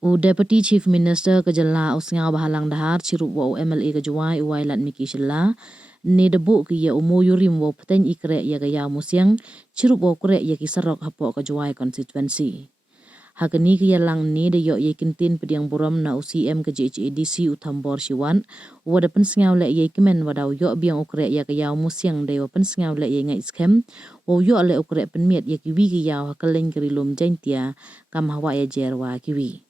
Deputy Chief Minister ke jala usnga bahalang dahar cirup wa MLA ke juai uailat miki shilla ne debu ke ya umo yurim wa peten ikre ya ga ya musyang cirup wa kure ya kisarok hapo ke juai constituency. Hakani ke yalang ni de yo ye kintin pediang buram na UCM ke JHADC utambor siwan wa de pensngau le ye kemen wa daw yo biang ukre ya ga ya musyang de wa pensngau le ye ngai skem wa yo le ukre penmiet ya kiwi ke ya hakaleng kerilum jaintia kam hawa ya jerwa kiwi.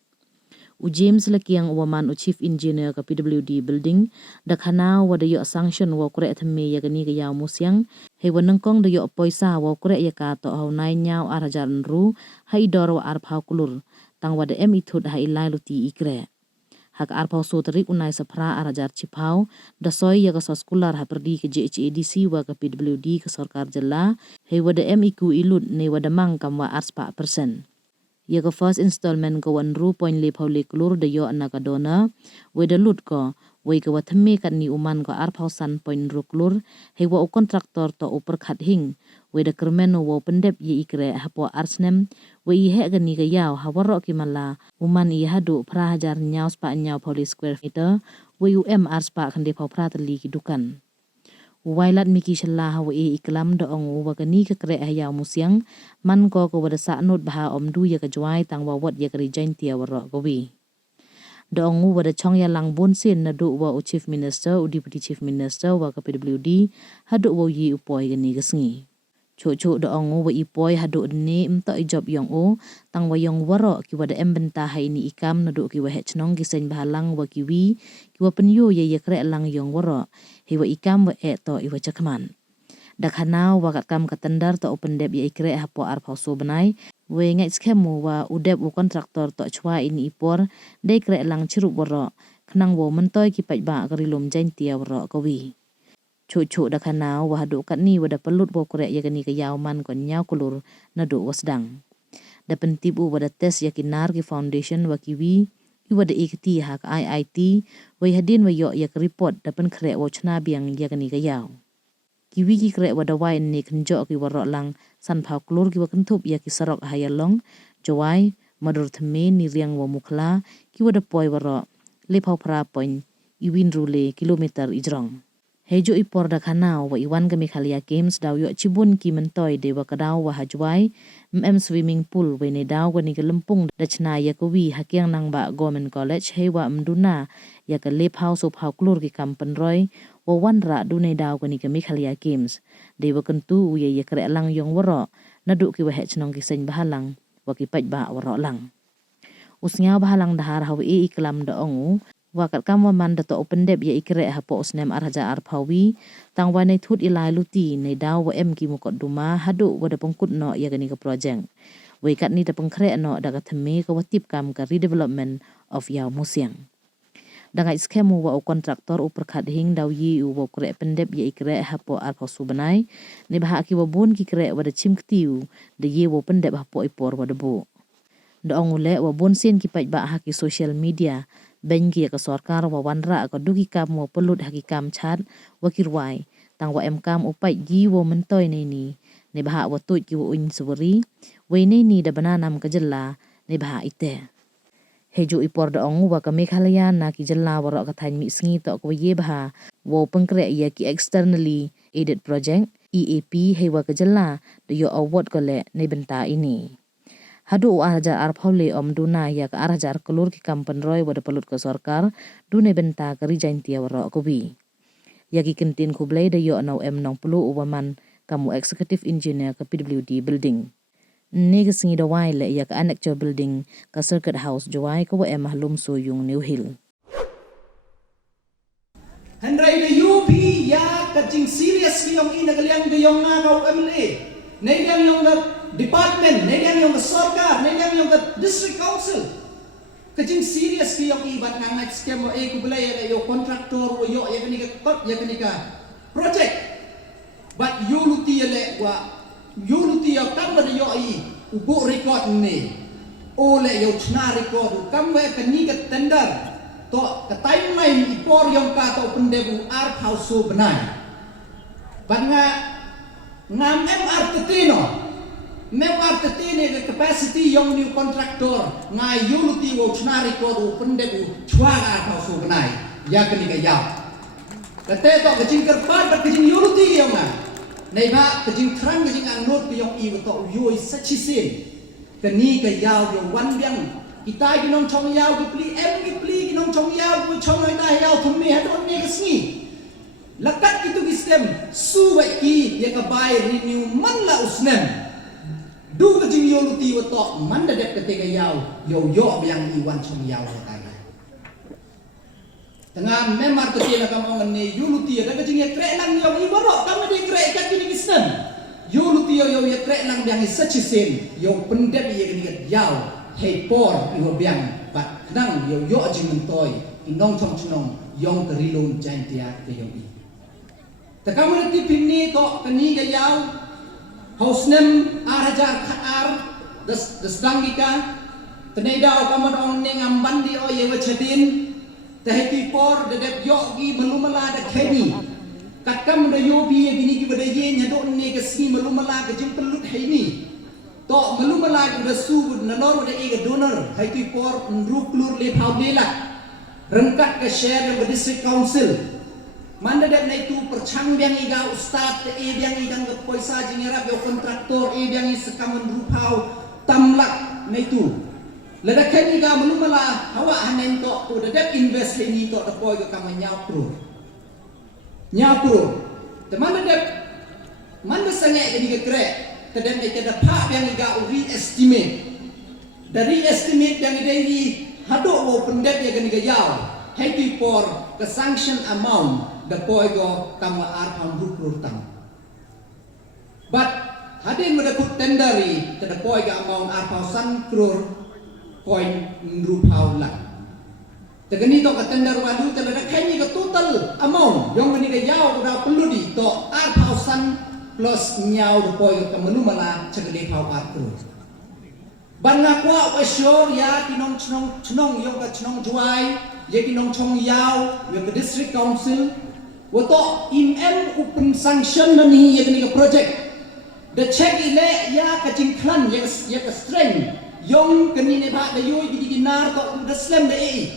James Lakiang waman Chief Engineer ke PWD Building dakhana wa dayo sanction wa kure thme ya gani ga yaw musyang he wanangkong dayo poisa wa kure ya ka to haunai nyaw arajan ru hai dor wa arphau kulur tang wa de em ithut hai lai luti ikre hak arphau so tarik unai sapra arajar chipau da soy ya ka soskular ha perdi ke JHADC wa ke PWD ke sarkar jalla he wa de em iku ilut ne wa damang kam wa arspa persen. Ya ke first installment ko 1.5 klur de yo anaka dona we de lut ko we ke wathme kat ni uman ko arphausan point klur he wa kontraktor to upar khat hing we de kermen wo pendep ye ikre hapo arsnem we he gani ga yaw hawaro ki mala uman i hadu pra hajar nyaw spa nyaw police square meter we arspa khande phau pra tali ki dukan. Wailat miki shalla hawa iklam da ong wa gani ka kre ya musyang man ko wada sa not baha omdu ya ka juai tang wa wat ya ka rejain tia wara gowi da ong wada chong ya lang bon sin na du wa chief minister deputy chief minister wa ka PWD hadu wa yi upoi gani gasngi cho da ong wa ipoi hadu ni mta job yong o tang wa yong wara ki wada embenta hai ni ikam na du ki wa hechnong ki sen bahalang wa kiwi ki wa penyo ya kre lang yong wara hiwa ikam wa to iwa chakman dakhana wa kam katandar to open dep ya ikre hapo arphau so banai we ngai skemu wa udep u kontraktor to chwa ini ipor de kre lang chirup wara khnang wo mentoy ki pajba karilom jain tia wara kawi chu dakhana wa hadu kat ni wada pelut wo kre ya gani ka yawman kon nyaw kulur na do wasdang da pentibu wada tes ya kinar ki foundation wa kiwi iwa da ikti hak IIT wai hadin wa yo ya report da pen kre wo chna biang ya gani ga yaw kiwi ki kre wa da wai ni khnjo ki wa ro lang san phau klur ki wa khntup ya ki sarok hayalong jawai madur thme ni riang wa mukla ki wa da poi wa ro le phau phra point iwin rule kilometer ijrong hejo ipor da khana wa iwan ga mikhalia games daw yo chibun ki mentoy de wa kadaw wa hajwai swimming pool we ne daw ga ni ga lempung da chna ya ko wi hakyang nang ba government college he wa mduna ya ka lep house of klur ki kampen roy wa wan ra du ne daw ga ni ga mikhalia games de wa kentu ye ya kre lang yong woro na du ki wa he chnong ki sen bahalang wa ki paj ba woro lang usnya bahalang dahar hawi iklam da ongu wakat kamwa manda to open dep ya ikre hapo osnem arhaja arphawi tangwa nei thut ilai luti nei daw wa em ki mukot duma hadu wada pengkut no ya gani ka project we kat ni ta pengkre no daga theme ka watip kam ka redevelopment of yaw musyang danga skemu wa kontraktor upar khat hing daw yi u wa kre pendep ya ikre hapo arphaw subanai ne bah ki wa bon ki kre wada chimktiu de ye wo pendep hapo ipor wada bu da ongule wa bon sen ki paj ba ha ki social media bengi ka sarkar wa wanra ka dugi kam mo pelut hakikam chat wa kirwai tang wa emkam upai gi wo mentoy ni ne bah wa tu ki wo un suwari we ni da bananam ka jalla ne bah ite hejo ipor da ong wa ka Meghalaya na ki jalla wa ka than mi sngi to ko ye bah wo pengkre ya ki externally aided project EAP he wa ka jalla da yo award ko le ne benta ini hadu arhajar arphaule omduna ya ka arhajar kelur ki kampen roy wada pelut ke sarkar dune benta ka rejain tia wara kobi ya ki kentin kublai da yo nau em nong pelu uwaman kamu executive engineer ke PWD building ne ga singi da wai le ya ka annexure building ka circuit house jawai ko em mahlum so yung New Hill handrai da UP ya ka jing serious ki yong ina kalian ga yong nga kau MLA nei yang yong department, naiyan yung sarkar, naiyan yung district council. Kajing serious ki yung ibat nga next scam mo kublay yung contractor o yung ka project. But yuluti yale wa yuluti yung kamba na yung ubo record ni. Ole yung chna record kamba kanika tender to ka timeline ipor yung kato pendebu art house so benay. But nga ngam MR Tetino memang tetene ke capacity yang new kontraktor ngai yuluti wo chnari ko du pendeku chwaga ka so benai ya kini ka ya kate to kejing kerpan ber kejing yuluti yang na nei ba kejing trang kejing anut ke yang i to yoi sachisin keni ka ya yo wan biang kita ginong chong yao ki pli em ki pli ginong chong yao ku chong ai ta yao thum me hadon ne kesni lakat kitu kistem su bai ki ya ka bai renew man la usnem du ka jing yo luti wa to man da dep ketika yau yo yo yang iwan chong yau ta na tengah memar to ti la kam ong ne yo luti da ka jing ya kre nang yo i baro kam de kre ka kini kistem yo luti yo ya kre nang yang sachi sen yo pendep ye ni yau hei por iwa biang bat nang yo yo jing mentoi inong chong chnong yong kerilon jan tia ke yong i ta kam ne ti pinni to kani ga yau hausnem arajar khaar desdangika tenedau kamon ong ning ambandi o ye wachatin tehti por de dep yogi melumala de kheni katkam de yobi ye bini ki bade ye nyado ne ke si melumala ke jim pelut heini to melumala de su na nor de e donor haiti por ndru klur le phaudela rengkat ke share de district council Manda dep na itu perchang biang iga ustad e biang igang ke poisa jingerap yo kontraktor e biang sekaman rupau tamlak na itu lada kan iga melumala hawa hanen to tu dep invest ini to de poi ke kama nyapro teman dep manda sange ke diga kre tedem de ke pa biang iga re-estimate dari estimate yang ide hado wo pendep ya ke diga yaw happy for the sanction amount the boy go kama arpam rukrur tam but hadin medekut tenderi the boy ga amount arpam san krur point rupau la tegani to ka tender wadu te da khani ga total amount yong ni ga yaw da peludi to arpam san plus nyau the boy ga menu mala chagale pau arkrur banga kwa wa sure ya tinong chnong yong ka chnong juai ye kinong chong yaw yo ka district council Wato IMM open sanction na ni yang ni project. The check ile ya kacing klan ya ka strength. Yong kani ne ba da yoy gidi ginar to the slam da e.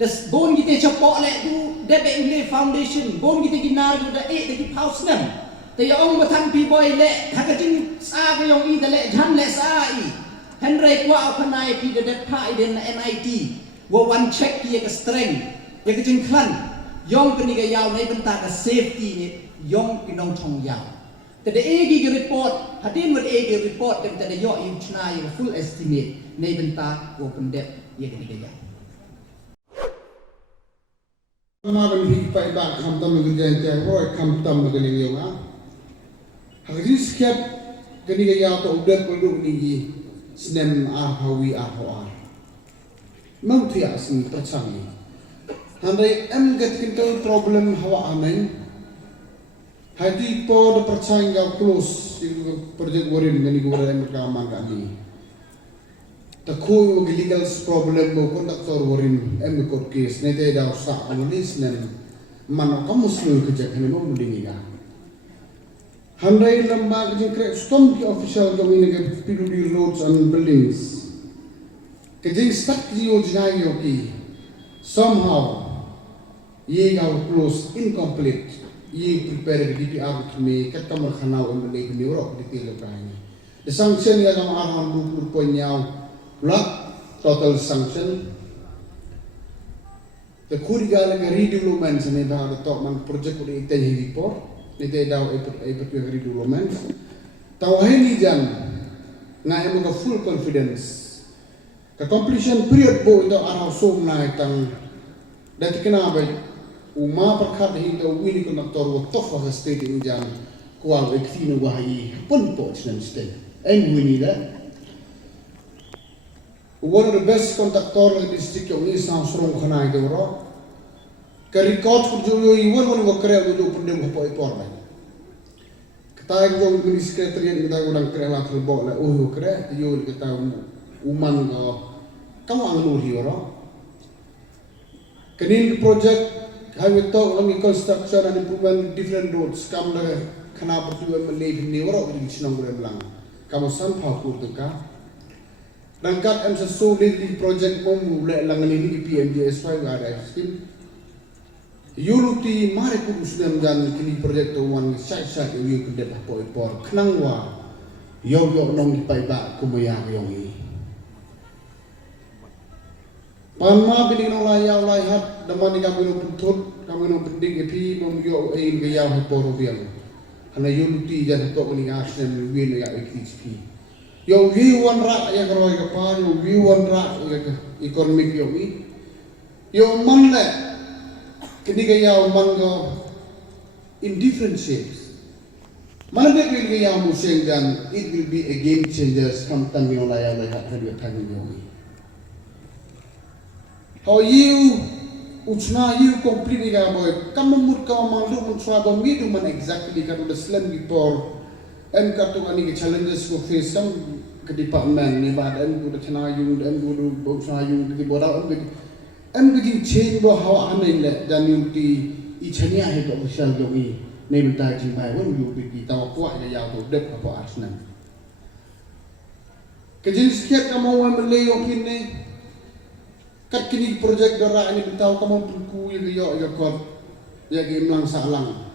Das bon gite chapok le du debe ile foundation bon gite ginar du da e da ki house nam. Te yong mathan pi boy le kacing sa ga yong i da le jan le sa i. Henry kwa apnai pi da pa iden na NIT. Wo one check ya ka strength. Ya kacing klan Yong keniga yaw na ibenta ka safety ni yong kinong chong yaw. Tada egi report, hadin mo egi report dem tada yo yung chna yung full estimate na ibenta wo pendep ye keniga yaw. Kemarin hidup Pak Ibak kamtam dengan jangan roy kamtam dengan yang ah. Hari sekiat keniga yaw tu udah perlu nigi senem hawi ahoar. Mau tiak sini tercanggih. Handai get kintal problem hawa amen. Hadi po de percaya ngau close yung project warin ngani gora mereka mangani. Takui legal problem mo kontraktor warin court case nete daw sa amulis nen mano kamuslo kerja kene mo mudingiga. Handai lamba kejeng krek stom ki official kami nege PWD roads and buildings. Kejeng stak yo jnai yo ki somehow ye gau close incomplete ye prepare the DPR to me kat kamar khanau on the neuro detail kani the sanction ya gam arham bu point yaw block total sanction the kuriga la redevelopment ne da to man project ko ite heavy por ne te daw e redevelopment taw heni jan na emo ka full confidence ka completion period bo ito arhaw som na itang dati kinabe Uma perkat hinda wili konaktor wa tofa ha state in jan kwa wekfina wahi pun po chan state and wini da one of the best contractor in the district of East South Strong khana de ro ka record ku jo yi won wa kre wo jo pundem ko ipor ba kata ko ni secretary ni da udang kre la thul bo la o kre yo kata uman ko kamu ang lu hi ro kanin project highway to along construction and improvement different roads kam la khana pertu em le ni woro ni chinong gure lang kamu sampah kurtuka. Rangkat em sesulit di project mulai langan ini di PMJS 5 ada skin. Yuluti mari kurus dan kini project tu wan syai you kedep por kenang wa yo nong di pai ba kumaya yong i. Panma bining no laya hat damani kami no puntut kami no penting epi mom yo ein gaya por biang. Hana yuluti jan to kini asem win ya XP. Yo wan ra ya karoi ka pa yo wan ra ya economic yo i. Yo man le kini gaya man go in different shapes. Mana dek will gaya museng dan it will be a game changer sometime yo laya hat hadi tani yo i. How you uchna you completely ga boy kamamut ka mandu mun swado mi du man exactly ka do slam before and ka to ani challenges ko face some ke department ni ba dan ku chana you dan ku do chana you di boda am ke change bo how anai le dan you ti I chania he ko official yo mi nei ta jin bai won you bi ta ko ya ya to dep ko arsenal ke jin skiat ka mo wan le yo kin ne kat kini project dara ini bitaw kamu pungku yo kot ya game lang salang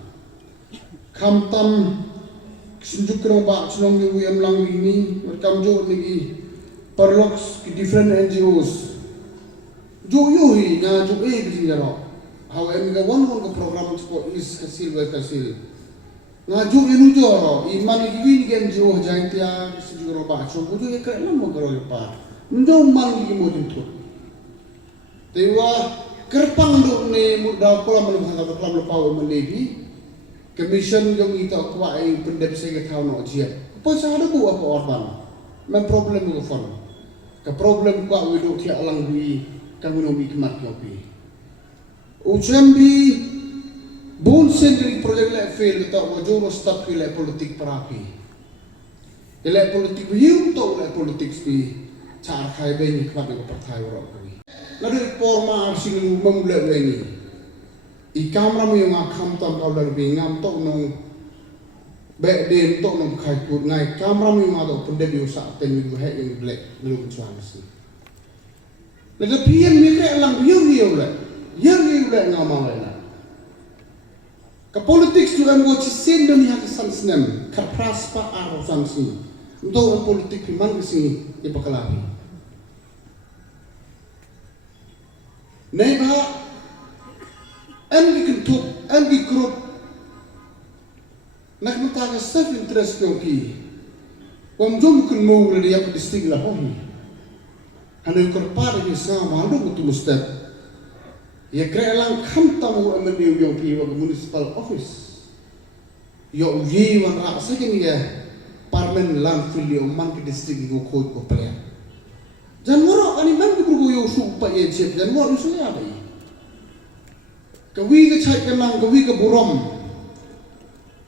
kamtam sunjuk kero ba sunong yo yam lang ini merkam jo lagi perloks ki different NGOs jo yo hi na jo biji jaro how em ga one program ko is kasil na jo inu jo iman ki win gen jo jantia sunjuk kero ba so jo ye ka lam mo garo yo pa ndo man ki mo din to Dewa kerpang duk ni muda kolam malam sangat kolam lepau melebi commission yang itu aku ai pendep saya tahu nak jiat. Apa saya ada buat apa orban? Men problem itu fun. Ke problem ku aku duk tiak lang bi kami nomi kemat kopi. Ujambi bon sendiri projek le fail kita wajuro stop le politik perapi. Le politik hiu tu le politik bi cara kai benyi kemat ko pertai orang. Lalu forma arsing memulai ini. I kamera mu yang akam tam kau lalu ngam tok nong back den tok nong kai put ngai kamera mu yang ada pun debi usak ten minggu hek yang black lalu kecuali sih. Lalu pian mikir lang hiu le ngam awal lah. Ke politik juga mau cisen demi hak sansnem kerpraspa arosan sih. Untuk politik memang kesini dipakalahi. Nei ba angi kentup angi grup nak mutaga self interest ko ki kom jom kun mo ngre ya disting la hohi hanu kor par ni sa ma do tu mustad ya kre lang kham tamu amni yo ki wa municipal office yo ye wan ra sa ke ni ya parmen lan fili o man ki district ko khod ko pare jan moro ani man ku go yo su pa ye chep jan moro su ya dai kawi ke chai ke mang kawi ke burom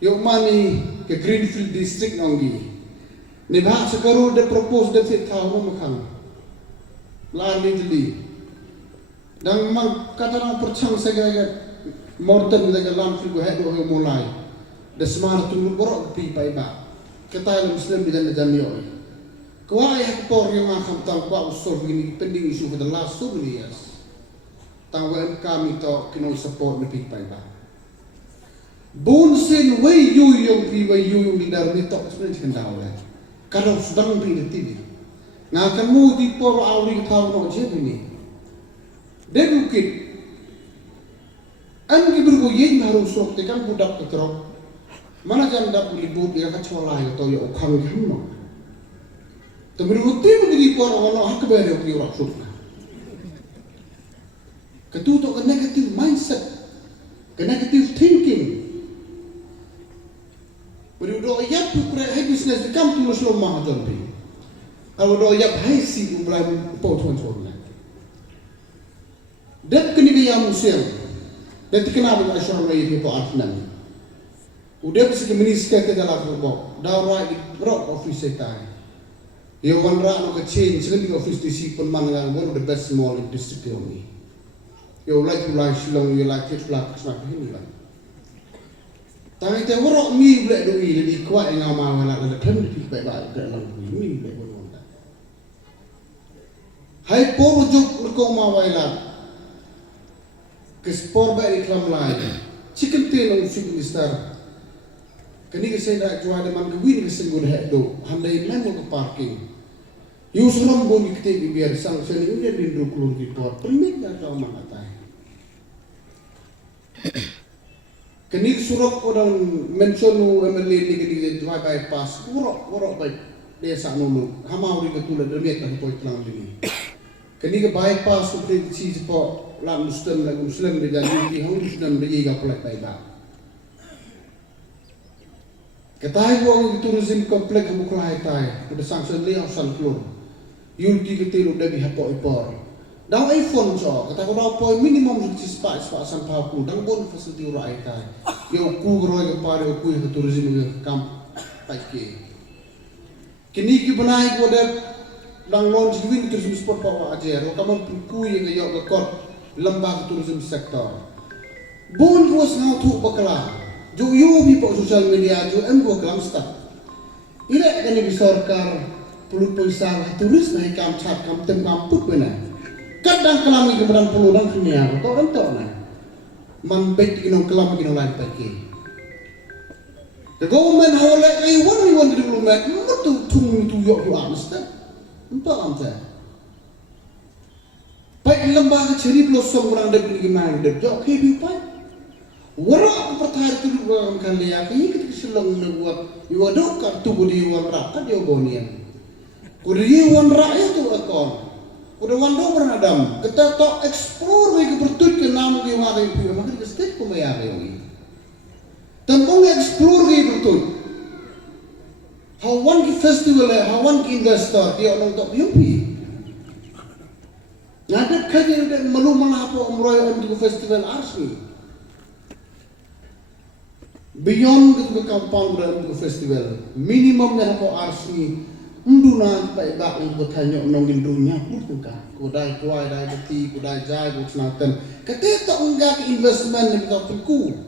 yo mani ke greenfield district nonggi ne ba sakaro de propose de fit tha ho makhang la ni jli dang mang katara perchang saga morten de lam fi go hedo ho mulai de smart tu boro pi pai ba ketai muslim bidan jan yo Kau ayah por yang akan tahu kau solve ini pending issue for the last so many years. Tahu kami to kena support lebih baik. Bonsen way you yang di dalam itu sebenarnya kendau lah. Kalau sedang pilih TV, nak kamu di por awal tahu nak je ini. Debukit, anda bergoyang harus sok tekan budak terok. Mana janda boleh buat dia kacau atau ya okang kamu. Tapi rutin begini pun orang hak bayar yang orang suka. Ketutup ke negative mindset, ke negative thinking. Beri doa yap pukul hai business dekam tu masuk rumah aja lebih. Kalau doa yap hai si umrah potong corona. Dat kini dia musim. Dat kenapa asyam lagi itu artinan. Udah bisa kemeniskan ke dalam rumah. Daurah di rock office setai. Yo wan ra no ka change sendi office DC pun mangang one of the best small in district ni. Yo like to like Shillong yo like it like smack ini lah. Tangi te worok mi blek doi le di kuat ngau ma wala le klem di baik baik ke lang mi blek bon. Hai por juk ko ma wala. Ke sport baik di klam lai. Chicken tail on sing star. Kani ke saya dak jual man ke win ke senggur hek do. Handai men ke parking. Yu suram bon ikte biar sang seni udah di klur di port. Permit dak kau man atai. Kini surat orang mention MLA ni kini jual bypass, worok baik desa nulu, hama orang itu le demi kan poin telang ini. Kini ke bypass seperti si po lam Muslim berjanji di hong Muslim berjaga pelak baik. Ketai buang tourism komplek kamu kelai tai, pada sanksi liang san klur, yulti ketiru debi hapok ipor. Dang iPhone so, kata ko daw po minimum sa spa san pa ku, dang bon facility ura ay tay. Yo ku groy ko pare ku yung tourism ng camp paike. Kini ki banay ko dat dang launch win tourism spot pa wa ajer, o kamon ku yung yo ka kot lambang tourism sector. Bon was ngau tu bakla. Jo yo bi po social media jo em go klam sta. Ila kani bi sarkar puluh paisa turis na kam chat kam tem kam put bena. Kadang kelami kemudian peluang dunia, kau entah na, mambek kinong kelami kinong lain pakai. The government hawala one development, mutu tung itu yok yo understand, entah anta. Baik lembaga ceri pelosong orang dek ni gimana dek, jauh kebi pai. Warak pertahar tu orang kalian, ini kita keselang buat, iwadok kartu budi warak, kan dia bonian. Kuri warak itu akon. Udah wando beradam, kita tak explore lagi bertut ke nama dia makai pun, maka kita state pun bayar lagi. Tampung explore lagi bertut. Hawan ki festival, hawan ki investor, dia orang tak biupi. Nada kajian udah malu mengapa umroh untuk festival arsni. Beyond itu kampung udah untuk festival, minimumnya apa arsni. Mduna baik bak untuk bertanya nongin dunia pun kan. Kudai kuai dai beti, kudai jai buat senatan. Kata tak enggak investment yang kita perku.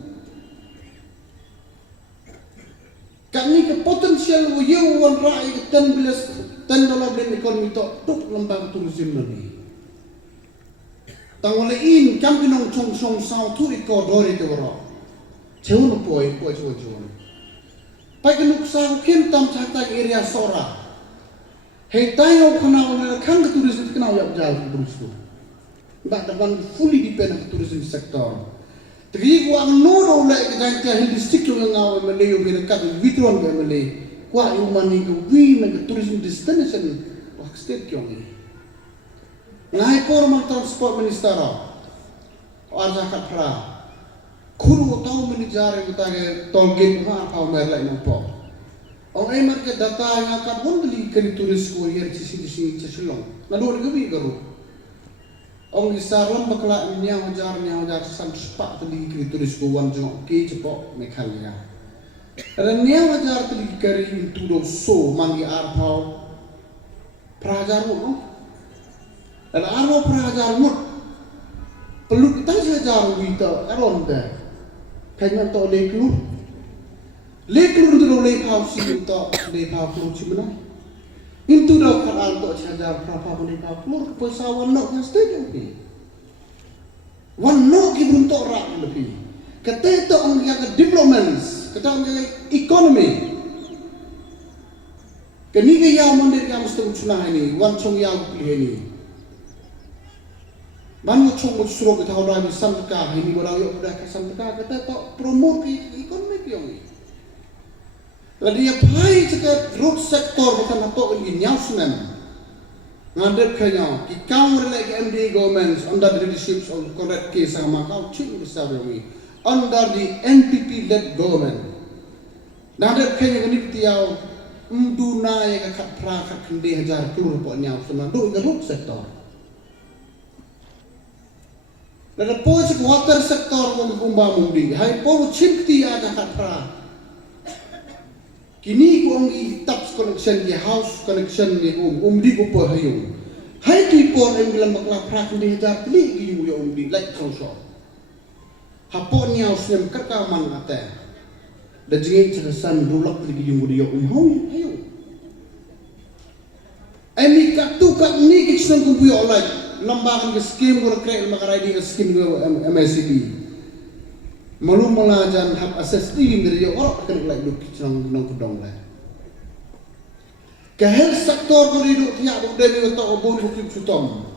Kami ke potensial you wan rai $10 billion ekonomi tok lembaga tourism ni. Tangwalain kam kinong chong sao tu iko dori te wara. Chewon poi chewon. Pai kenuk sa kim tam chata area sora. Hei tayo kenal kan ke tourism kenal ya jauh berusaha. Mbak dapat fully depend on tourism sector. Tapi gua noro lek jangan hidup district yang ngau Malay yang berkat vitron ke Malay. Gua umani ke wi ke tourism destination wah state kyo ni. Ngai por mang transport minister. Arja katra. Kuru tahu menijare utage tol gate ma pa merlai nampo. Orang ay market data yang akan membeli kali turis ko hier sisi cesilong. Nado gabi garu. Orang isaram bakla nya hajar san sepak tadi kali turis ko wan jong ke cepok mekhalia. Dan nya hajar tadi kari itu do so mangi arpau prajar mo. Dan arpau prajar mo. Perlu kita saja wita aron dah. Kanya to leklu. Leklu untuk lekau si untuk lekau keluar cimana. Itu dah kan untuk saja berapa lekau keluar pesawat nak yang stadium ni. Wan nak kita untuk rak lebih. Kita itu orang developments, kita orang economy. Kini kaya mandir yang mesti ucuna ini, wan cong yang pilih ini. Mana cong suruh kita orang di santka ini orang yang sudah ke santka kita tak promote economy yang ini. Lalu apply cakap road sector bukan apa ini nyausunan. Ngadep kanya, kikau relate MD governments under the leadership of correct case sama kau cik besar ini under the NPP-led government. Ngadep kanya kini tiaw mduna yang kat prakat kendi hajar keluar po nyausunan do the road sector. Lalu po cik water sector kung kumbang mundi, hai po cipti ada kat prakat. Kini ko ang taps connection di house connection ni di ko po hayong. Hay ti po ang bilang bakla prak di hajar tili giyu yung di like so. Hapon niya usnem kakaman ate. Da jingin cakasan rulak lagi yung gudiyo umhaw hayo. Ay mi katu kat ni kisang kumpuyo olay lambakan ke skim ko kre makaray di ke skim ko MSCB. Malum malajan hab assess di dari yo orok kan lay duk kisang nang kudong la. Ke health sector ko riduk tiak duk demi to obon ko kip sutom.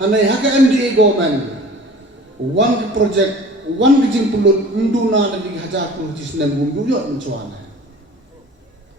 Hanai haka MDA government one project one kijing pulut nduna dan di hajar ko cisnan bumbu yo mencuana.